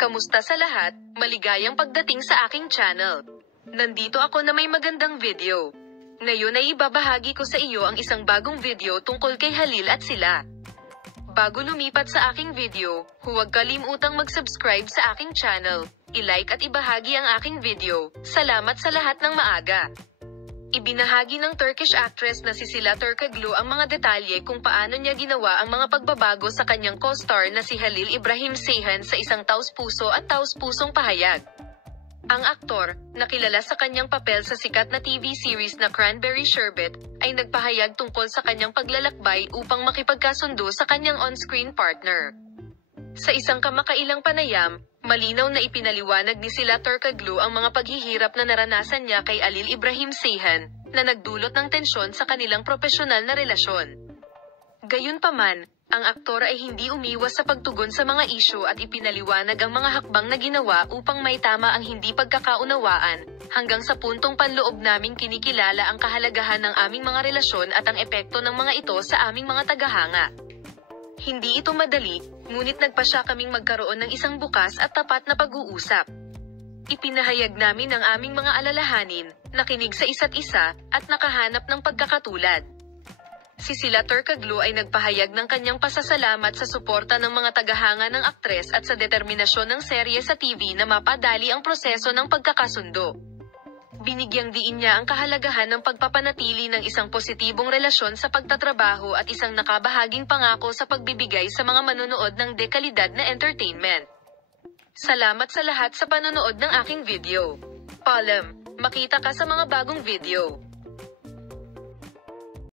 Kamusta sa lahat? Maligayang pagdating sa aking channel. Nandito ako na may magandang video. Ngayon ay ibabahagi ko sa iyo ang isang bagong video tungkol kay Halil at Sila. Bago lumipat sa aking video, huwag kalimutang mag-subscribe sa aking channel, i-like at ibahagi ang aking video. Salamat sa lahat ng maaga. Ibinahagi ng Turkish actress na si Sila Turkoglu ang mga detalye kung paano niya ginawa ang mga pagbabago sa kanyang co-star na si Halil Ibrahim Ceyhan sa isang taus-puso at taus-pusong pahayag. Ang aktor, na kilala sa kanyang papel sa sikat na TV series na Cranberry Sherbet, ay nagpahayag tungkol sa kanyang paglalakbay upang makipagkasundo sa kanyang on-screen partner. Sa isang kamakailang panayam, malinaw na ipinaliwanag ni Sila Turkoglu ang mga paghihirap na naranasan niya kay Halil Ibrahim Ceyhan, na nagdulot ng tensyon sa kanilang propesyonal na relasyon. Gayunpaman, ang aktor ay hindi umiwas sa pagtugon sa mga isyu at ipinaliwanag ang mga hakbang na ginawa upang maitama ang hindi pagkakaunawaan, hanggang sa puntong panloob naming kinikilala ang kahalagahan ng aming mga relasyon at ang epekto ng mga ito sa aming mga tagahanga. Hindi ito madali, ngunit nagpasya kaming magkaroon ng isang bukas at tapat na pag-uusap. Ipinahayag namin ang aming mga alalahanin, nakinig sa isa't isa, at nakahanap ng pagkakatulad. Si Sila Turkoglu ay nagpahayag ng kanyang pasasalamat sa suporta ng mga tagahanga ng aktres at sa determinasyon ng serye sa TV na mapadali ang proseso ng pagkakasundo. Binigyang diin niya ang kahalagahan ng pagpapanatili ng isang positibong relasyon sa pagtatrabaho at isang nakabahaging pangako sa pagbibigay sa mga manonood ng dekalidad na entertainment. Salamat sa lahat sa panonood ng aking video. Paalam, makita ka sa mga bagong video.